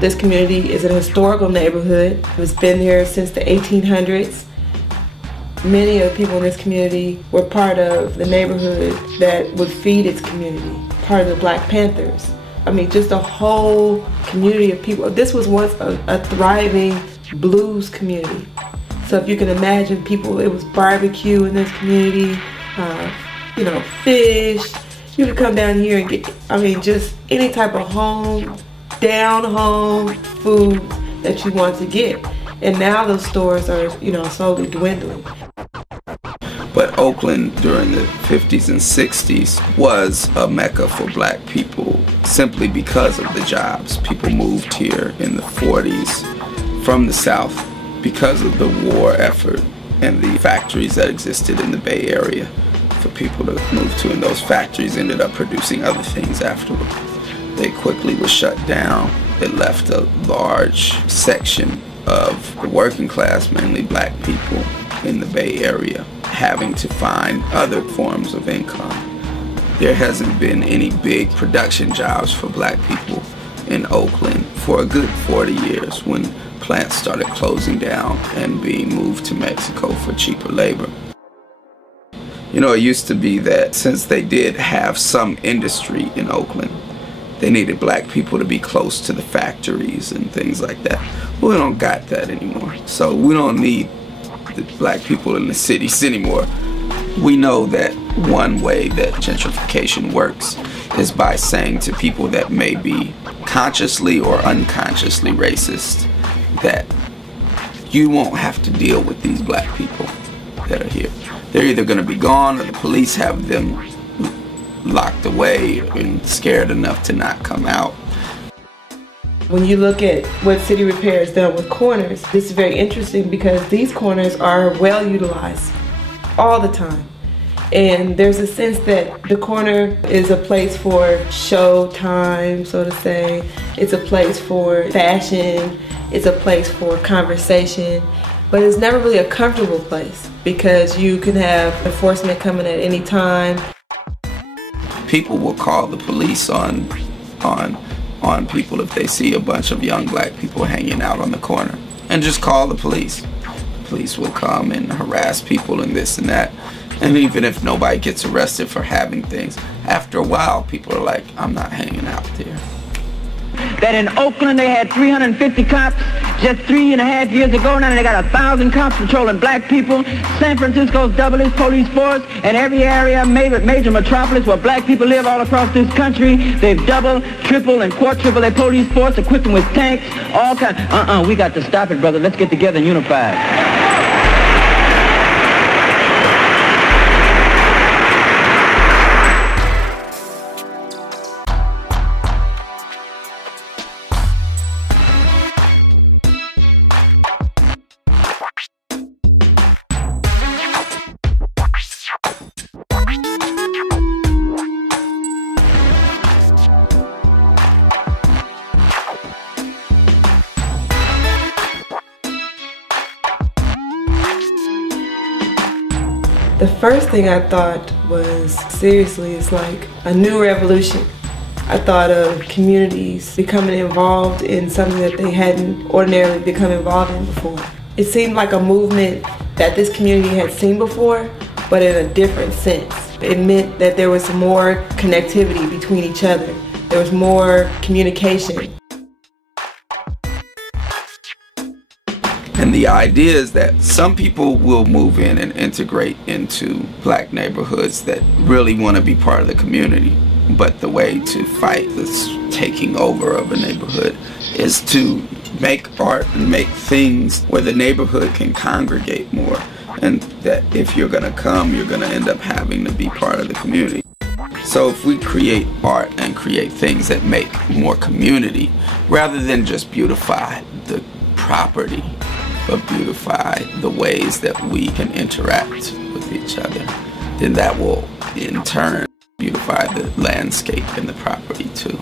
This community is an historical neighborhood. It's been here since the 1800s. Many of the people in this community were part of the neighborhood that would feed its community, part of the Black Panthers. I mean, just a whole community of people. This was once a thriving blues community. So if you can imagine people, it was barbecue in this community, you know, fish. You could come down here and get, I mean, just any type of down home food that you want to get. And now those stores are, you know, slowly dwindling. But Oakland during the 50s and 60s was a mecca for Black people simply because of the jobs. People moved here in the 40s from the South because of the war effort and the factories that existed in the Bay Area for people to move to, and those factories ended up producing other things afterward. They quickly were shut down. It left a large section of the working class, mainly Black people in the Bay Area, having to find other forms of income. There hasn't been any big production jobs for Black people in Oakland for a good 40 years when plants started closing down and being moved to Mexico for cheaper labor. You know, it used to be that since they did have some industry in Oakland, they needed Black people to be close to the factories and things like that. We don't got that anymore. So we don't need the Black people in the cities anymore. We know that one way that gentrification works is by saying to people that may be consciously or unconsciously racist that you won't have to deal with these Black people that are here. They're either going to be gone or the police have them locked away and scared enough to not come out. When you look at what City Repair has done with corners, this is very interesting because these corners are well utilized all the time. And there's a sense that the corner is a place for show time, so to say. It's a place for fashion. It's a place for conversation. But it's never really a comfortable place because you can have enforcement coming at any time. People will call the police on people if they see a bunch of young Black people hanging out on the corner, and just call the police. The police will come and harass people and this and that. And even if nobody gets arrested for having things, after a while people are like, I'm not hanging out there. That in Oakland they had 350 cops just 3.5 years ago. Now they got 1,000 cops patrolling Black people. San Francisco's doubled its police force, and every area, major metropolis where Black people live all across this country, they've doubled, tripled, and quadrupled their police force, equipped them with tanks, all kinds. We got to stop it, brother. Let's get together and unify. The first thing I thought was, seriously, it's like a new revolution. I thought of communities becoming involved in something that they hadn't ordinarily become involved in before. It seemed like a movement that this community had seen before, but in a different sense. It meant that there was more connectivity between each other. There was more communication. And the idea is that some people will move in and integrate into Black neighborhoods that really want to be part of the community. But the way to fight this taking over of a neighborhood is to make art and make things where the neighborhood can congregate more. And that if you're going to come, you're going to end up having to be part of the community. So if we create art and create things that make more community, rather than just beautify the property, but beautify the ways that we can interact with each other, then that will in turn beautify the landscape and the property too.